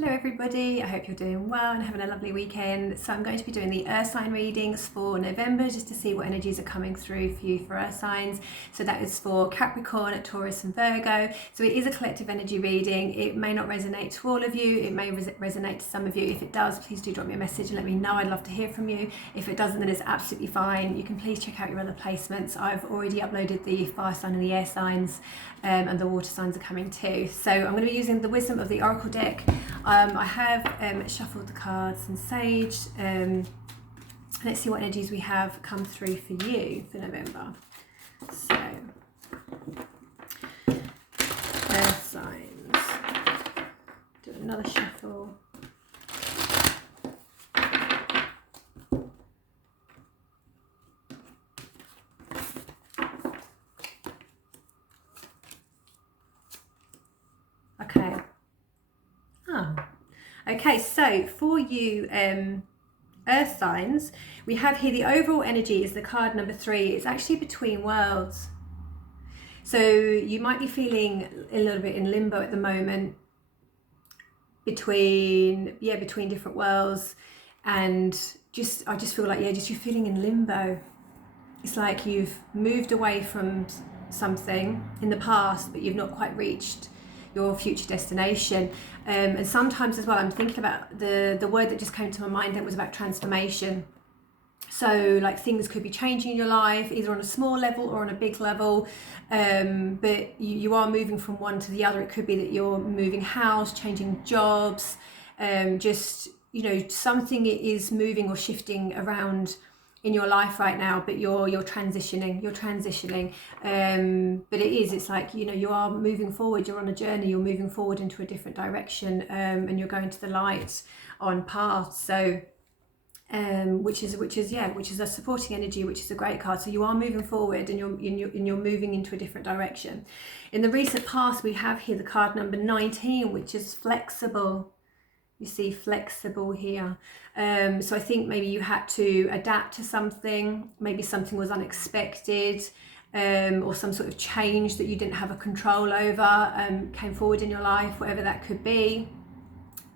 Hello everybody, I hope you're doing well and having a lovely weekend. So I'm going to be doing the earth sign readings for November just to see what energies are coming through for you for earth signs. So that is for Capricorn, Taurus and Virgo. So it is a collective energy reading. It may not resonate to all of you, it may resonate to some of you. If it does, please do drop me a message and let me know. I'd love to hear from you. If it doesn't, then it's absolutely fine. You can please check out your other placements. I've already uploaded the fire sign and the air signs, and the water signs are coming too. So I'm going to be using the Wisdom of the Oracle deck. I have shuffled the cards and saged. Let's see what energies we have come through for you for November. So, earth signs. Do another shuffle. Okay. Okay, so for you earth signs, we have here the overall energy is the card number 3. It's actually between worlds. So you might be feeling a little bit in limbo at the moment between different worlds, and I just feel like you're feeling in limbo. It's like you've moved away from something in the past, but you've not quite reached your future destination. And sometimes as well, I'm thinking about the word that just came to my mind that was about transformation. So like things could be changing in your life, either on a small level or on a big level, but you are moving from one to the other. It could be that you're moving house, changing jobs, something is moving or shifting around in your life right now, but you're transitioning, but it's like, you are moving forward, you're on a journey, you're moving forward into a different direction, and you're going to the light on path. So which is a supporting energy, which is a great card. So you are moving forward and you're moving into a different direction. In the recent past, we have here the card number 19, which is flexible. You see flexible here. So I think maybe you had to adapt to something, maybe something was unexpected, or some sort of change that you didn't have a control over came forward in your life, whatever that could be.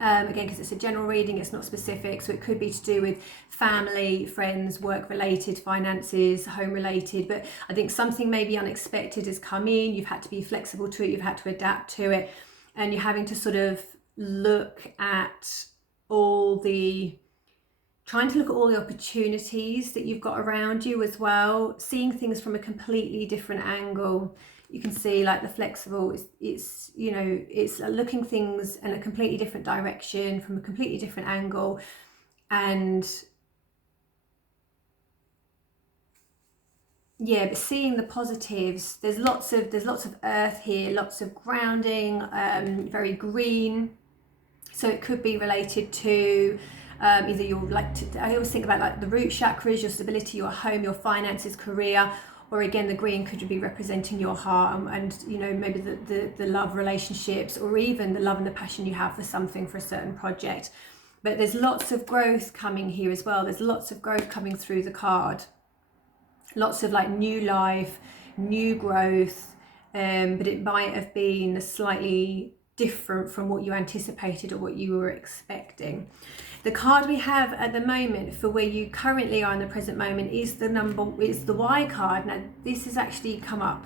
Again, because it's a general reading, it's not specific, so it could be to do with family, friends, work related, finances, home related, but I think something maybe unexpected has come in, you've had to be flexible to it, you've had to adapt to it, and you're having to sort of trying to look at all the opportunities that you've got around you as well, seeing things from a completely different angle. You can see like the flexible, it's looking things in a completely different direction, from a completely different angle, and but seeing the positives. There's lots of earth here, lots of grounding, very green. So it could be related to either I always think about like the root chakras, your stability, your home, your finances, career, or again the green could be representing your heart and maybe the love relationships, or even the love and the passion you have for something, for a certain project. But there's lots of growth coming here as well. There's lots of growth coming through the card. Lots of like new life, new growth, but it might have been slightly different from what you anticipated or what you were expecting. The card we have at the moment for where you currently are in the present moment is the Y card. Now this has actually come up,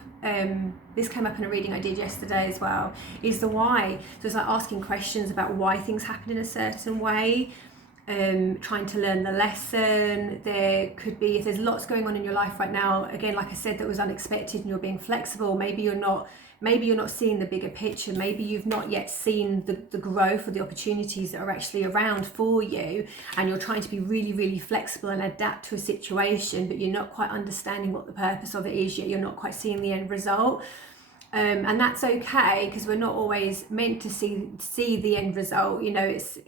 this came up in a reading I did yesterday as well, is the Y. So it's like asking questions about why things happen in a certain way, trying to learn the lesson. There could be, if there's lots going on in your life right now, again, like I said, that was unexpected, and you're being flexible. Maybe you're not seeing the bigger picture. Maybe you've not yet seen the growth or the opportunities that are actually around for you, and you're trying to be really, really flexible and adapt to a situation, but you're not quite understanding what the purpose of it is yet. You're not quite seeing the end result. And that's okay, because we're not always meant to see the end result. It's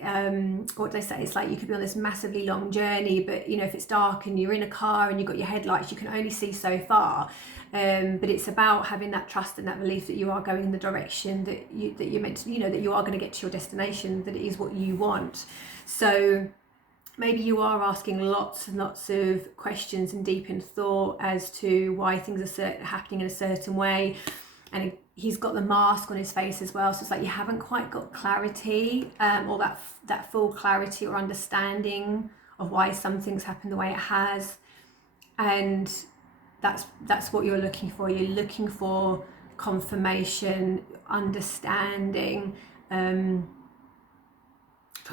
what they say, it's like you could be on this massively long journey, but if it's dark and you're in a car and you've got your headlights, you can only see so far. But it's about having that trust and that belief that you are going in the direction that you're meant to, that you are going to get to your destination, that it is what you want. So maybe you are asking lots and lots of questions and deep in thought as to why things are happening in a certain way. And he's got the mask on his face as well, so it's like you haven't quite got clarity, or that full clarity or understanding of why something's happened the way it has. And that's what you're looking for. You're looking for confirmation, understanding, trying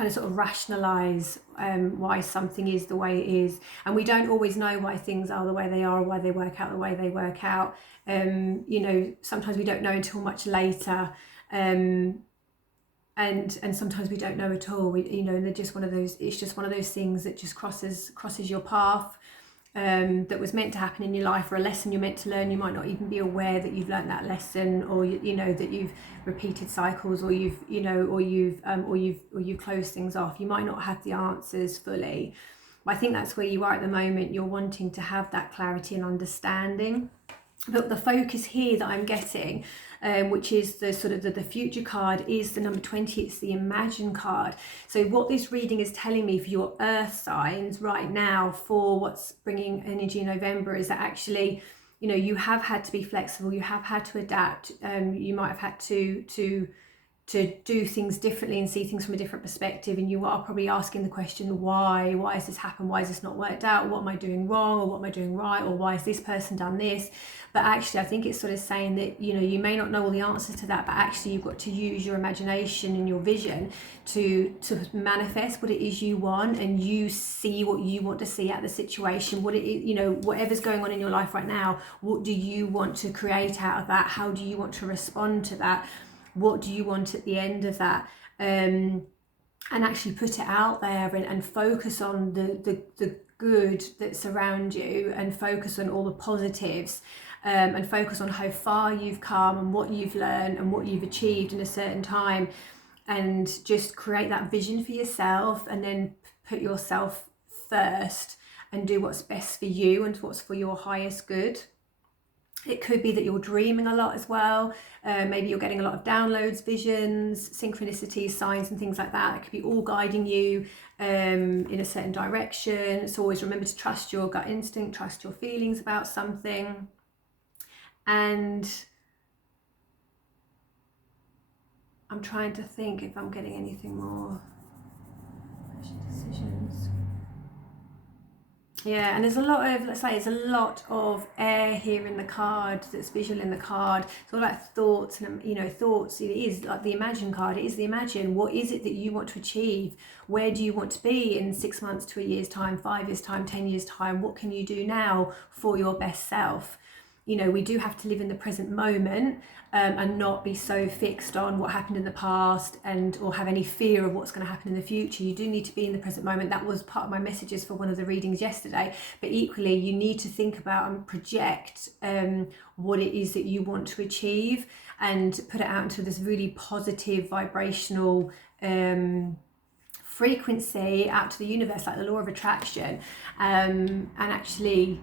to sort of rationalize why something is the way it is. And we don't always know why things are the way they are, or why they work out the way they work out. You know, sometimes we don't know until much later, and sometimes we don't know at all. You know, and they're just one of those. It's just one of those things that just crosses your path. That was meant to happen in your life, or a lesson you're meant to learn. You might not even be aware that you've learned that lesson, or you know that you've repeated cycles, or you've closed things off. You might not have the answers fully, but I think that's where you are at the moment. You're wanting to have that clarity and understanding. But the focus here that I'm getting, which is the sort of the future card, is the number 20. It's the Imagine card. So what this reading is telling me for your earth signs right now, for what's bringing energy in November, is that actually, you know, you have had to be flexible. You have had to adapt. You might have had to do things differently and see things from a different perspective, and you are probably asking the question, why has this happened? Why has this not worked out? What am I doing wrong, or what am I doing right, or why has this person done this? But actually, I think it's sort of saying that, you know, you may not know all the answers to that, but actually you've got to use your imagination and your vision to manifest what it is you want, and you see what you want to see out of the situation, what it is, you know, whatever's going on in your life right now, what do you want to create out of that? How do you want to respond to that? What do you want at the end of that? And actually put it out there, and focus on the good that's around you, and focus on all the positives, and focus on how far you've come, and what you've learned, and what you've achieved in a certain time, and just create that vision for yourself, and then put yourself first and do what's best for you and what's for your highest good. It could be that you're dreaming a lot as well. Maybe you're getting a lot of downloads, visions, synchronicities, signs and things like that. It could be all guiding you in a certain direction. So always remember to trust your gut instinct, trust your feelings about something. And I'm trying to think if I'm getting anything more. Decisions. Yeah, and there's a lot of, let's say, there's a lot of air here in the card, that's visual in the card. It's all about thoughts, and, you know, thoughts. It is like the Imagine card. It is the Imagine. What is it that you want to achieve? Where do you want to be in 6 months to a year's time, 5 years time, 10 years time? What can you do now for your best self? You know, we do have to live in the present moment, and not be so fixed on what happened in the past, or have any fear of what's going to happen in the future. You do need to be in the present moment. That was part of my messages for one of the readings yesterday. But equally, you need to think about and project what it is that you want to achieve, and put it out into this really positive vibrational frequency out to the universe, like the law of attraction, and actually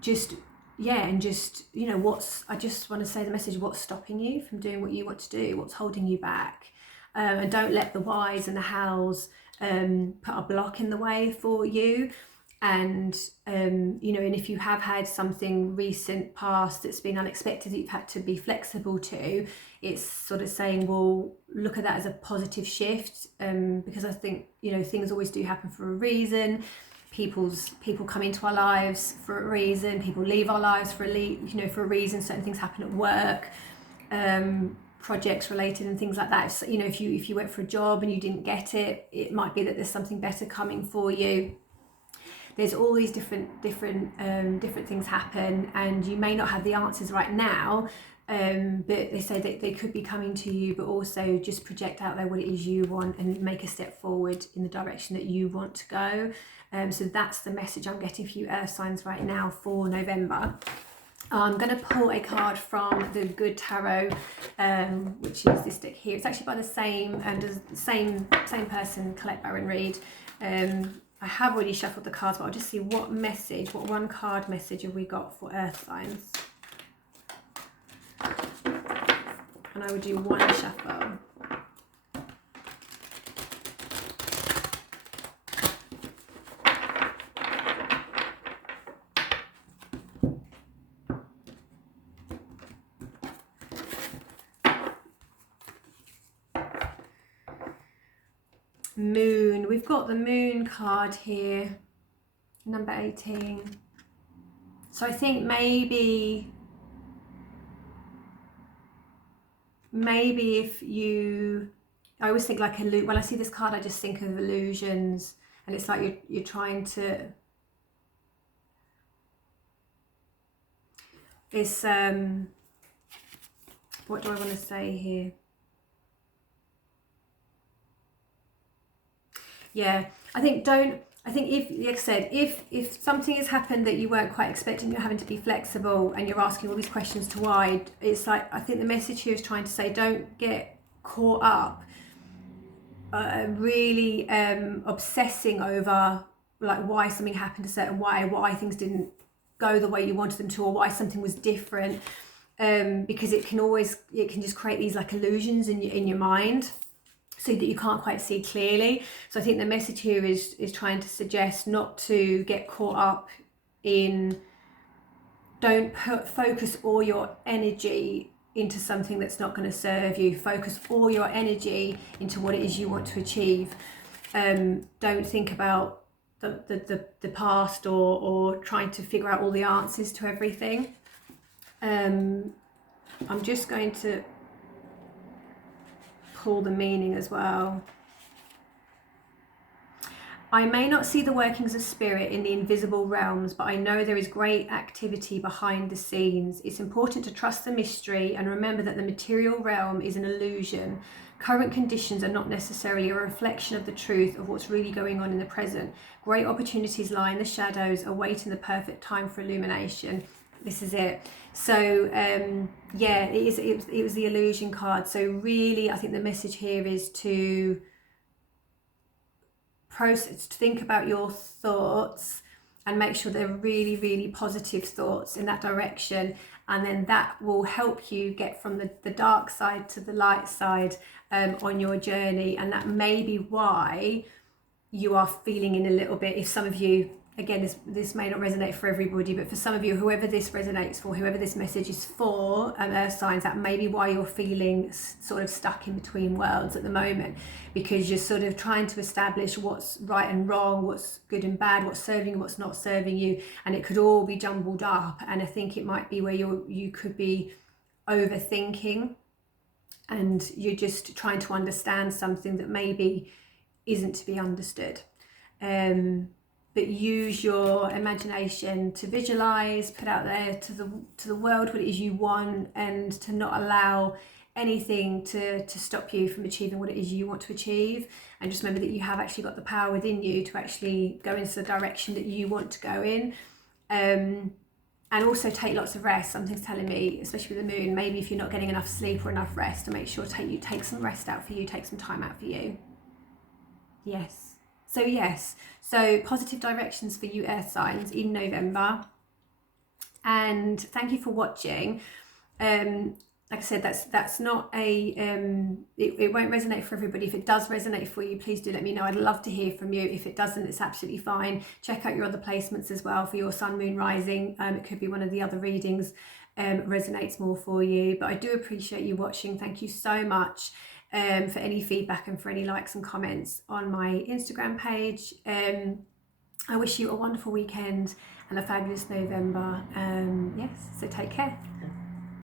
just, yeah, and just, you know, I just want to say the message, what's stopping you from doing what you want to do? What's holding you back? And don't let the whys and the hows put a block in the way for you. And, you know, and if you have had something recent past that's been unexpected that you've had to be flexible to, it's sort of saying, well, look at that as a positive shift, because I think, you know, things always do happen for a reason. People come into our lives for a reason. People leave our lives for a reason. Certain things happen at work, projects related and things like that. So, you know, if you went for a job and you didn't get it, it might be that there's something better coming for you. There's all these different things happen, and you may not have the answers right now. But they say that they could be coming to you, but also just project out there what it is you want, and make a step forward in the direction that you want to go. So that's the message I'm getting for you Earth signs right now for November. I'm going to pull a card from the Good Tarot, which is this deck here. It's actually by the same person, Colette Baron Reid. I have already shuffled the cards, but I'll just see what one card message have we got for Earth signs. And I would do one shuffle. Moon. We've got the Moon card here, number 18. So I think maybe if you, I always think like when I see this card I just think of illusions, and it's like you're trying to, it's what do I want to say here? Yeah, I think if, like I said, if something has happened that you weren't quite expecting, you're having to be flexible and you're asking all these questions to why, it's like, I think the message here is trying to say, don't get caught up really obsessing over like why something happened a certain way, why things didn't go the way you wanted them to, or why something was different, because it can just create these like illusions in your mind, so that you can't quite see clearly. So I think the message here is trying to suggest not to get caught up in, don't focus all your energy into something that's not going to serve you. Focus all your energy into what it is you want to achieve. Don't think about the past or trying to figure out all the answers to everything. I'm just going to pull the meaning as well. I may not see the workings of spirit in the invisible realms, but I know there is great activity behind the scenes. It's important to trust the mystery and remember that the material realm is an illusion. Current conditions are not necessarily a reflection of the truth of what's really going on in the present. Great opportunities lie in the shadows, awaiting the perfect time for illumination. This is it. So yeah, it was the illusion card. So really, I think the message here is to process, to think about your thoughts and make sure they're really, really positive thoughts in that direction, and then that will help you get from the dark side to the light side on your journey. And that may be why you are feeling in a little bit, if some of you, again, this may not resonate for everybody, but for some of you, whoever this resonates for, whoever this message is for, earth signs, that may be why you're feeling sort of stuck in between worlds at the moment, because you're sort of trying to establish what's right and wrong, what's good and bad, what's serving you, what's not serving you, and it could all be jumbled up. And I think it might be where you could be overthinking, and you're just trying to understand something that maybe isn't to be understood. But use your imagination to visualize, put out there to the world what it is you want, and to not allow anything to stop you from achieving what it is you want to achieve. And just remember that you have actually got the power within you to actually go into the direction that you want to go in. And also take lots of rest. Something's telling me, especially with the moon, maybe if you're not getting enough sleep or enough rest, to make sure you take some rest out for you, take some time out for you. Yes. So positive directions for you earth signs in November. And thank you for watching. Like I said, that's not a it won't resonate for everybody. If it does resonate for you, please do let me know. I'd love to hear from you. If it doesn't, it's absolutely fine. Check out your other placements as well for your sun, moon, rising. It could be one of the other readings resonates more for you. But I do appreciate you watching. Thank you so much. For any feedback and for any likes and comments on my Instagram page. I wish you a wonderful weekend and a fabulous November. Yes, so take care.